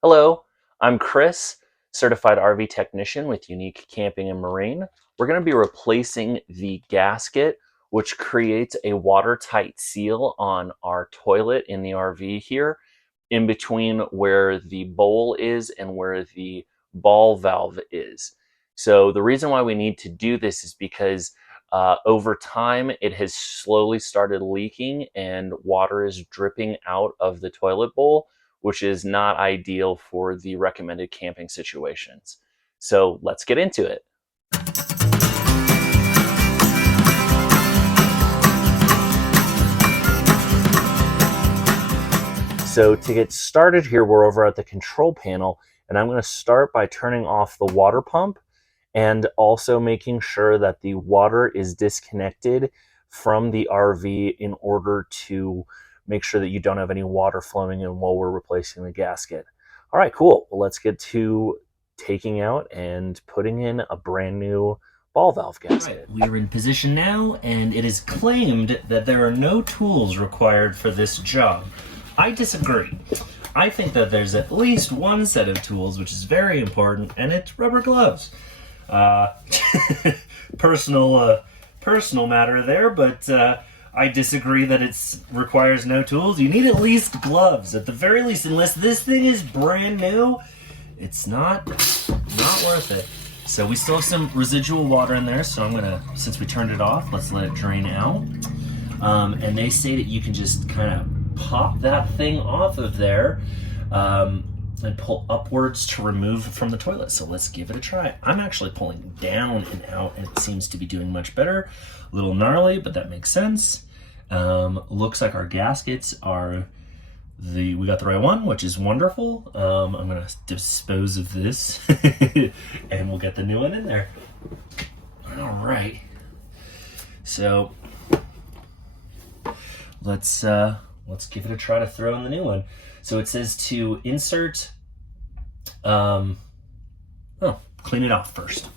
Hello, I'm Chris, certified RV technician with Unique Camping and Marine. We're going to be replacing the gasket, which creates a watertight seal on our toilet in the RV here, in between where the bowl is and where the ball valve is. So the reason why we need to do this is because over time it has slowly started leaking and water is dripping out of the toilet bowl, which is not ideal for the recommended camping situations. So let's get into it. So to get started here, we're over at the control panel, and I'm going to start by turning off the water pump and also making sure that the water is disconnected from the RV in order to make sure that you don't have any water flowing in while we're replacing the gasket. All right, cool. Well, let's get to taking out and putting in a brand new ball valve gasket. Right. We are in position now, and it is claimed that there are no tools required for this job. I disagree. I think that there's at least one set of tools which is very important, and it's rubber gloves. Personal matter there, but I disagree that it requires no tools. You need at least gloves, at the very least, unless this thing is brand new. It's not worth it. So we still have some residual water in there, so I'm gonna, since we turned it off, let's let it drain out. And they say that you can just kind of pop that thing off of there and pull upwards to remove from the toilet. So let's give it a try. I'm actually pulling down and out, and it seems to be doing much better. A little gnarly, but that makes sense. Looks like our gaskets are we got the right one, which is wonderful. I'm gonna dispose of this and we'll get the new one in there. All right. So let's give it a try to throw in the new one. So it says to insert, clean it off first.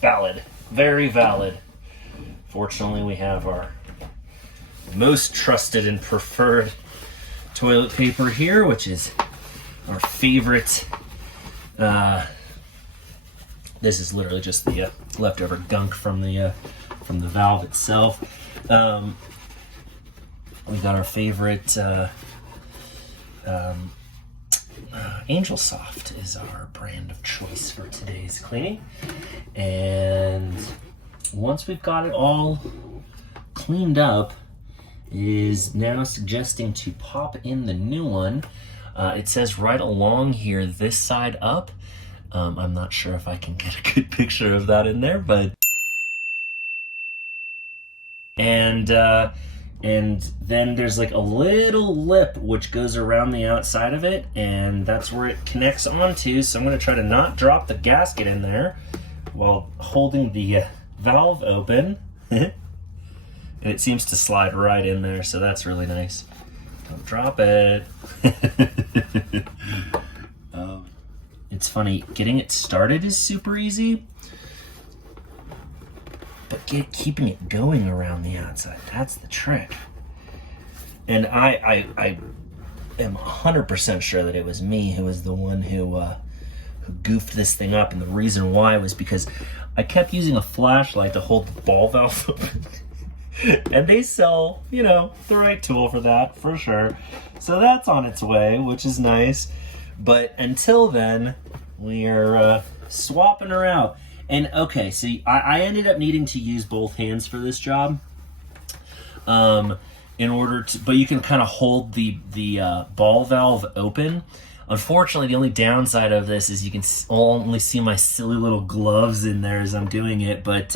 Valid, very valid. Fortunately, we have our most trusted and preferred toilet paper here, which is our favorite. This is literally just the leftover gunk from the valve itself. We got our favorite Angel Soft is our brand of choice for today's cleaning. And once we've got it all cleaned up, is now suggesting to pop in the new one. It says right along here, this side up. I'm not sure if I can get a good picture of that in there, but and then there's like a little lip which goes around the outside of it, and that's where it connects onto. So I'm going to try to not drop the gasket in there while holding the valve open. And it seems to slide right in there, so that's really nice. Don't drop it. It's funny, getting it started is super easy, but keeping it going around the outside, that's the trick. And I am 100% sure that it was me who was the one who goofed this thing up, and the reason why was because I kept using a flashlight to hold the ball valve open. And they sell, the right tool for that, for sure. So that's on its way, which is nice. But until then, we are swapping her out. And okay, so I ended up needing to use both hands for this job. In order to, but you can kind of hold the ball valve open. Unfortunately, the only downside of this is you can only see my silly little gloves in there as I'm doing it. But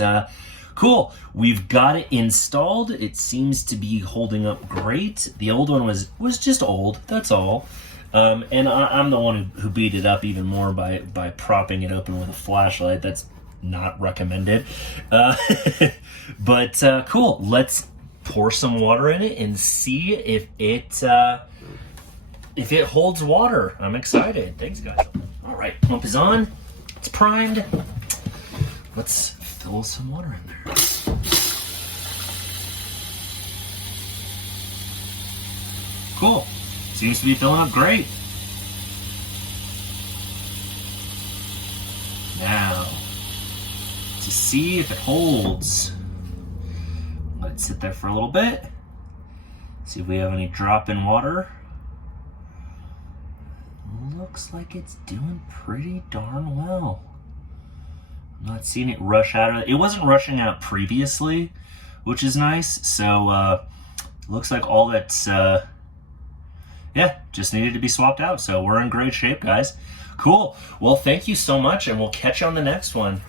cool, we've got it installed. It seems to be holding up great. The old one was just old, that's all. And I'm the one who beat it up even more by propping it open with a flashlight. That's not recommended. But cool, let's pour some water in it and see if it holds water. I'm excited. Thanks, guys. All right, pump is on. It's primed. Let's fill some water in there. Cool. Seems to be filling up great. to see if it holds. Let it sit there for a little bit. See if we have any drop in water. Looks like it's doing pretty darn well. I'm not seeing it rush out. It wasn't rushing out previously, which is nice. So looks like all that's just needed to be swapped out. So we're in great shape, guys. Cool. Well, thank you so much, and we'll catch you on the next one.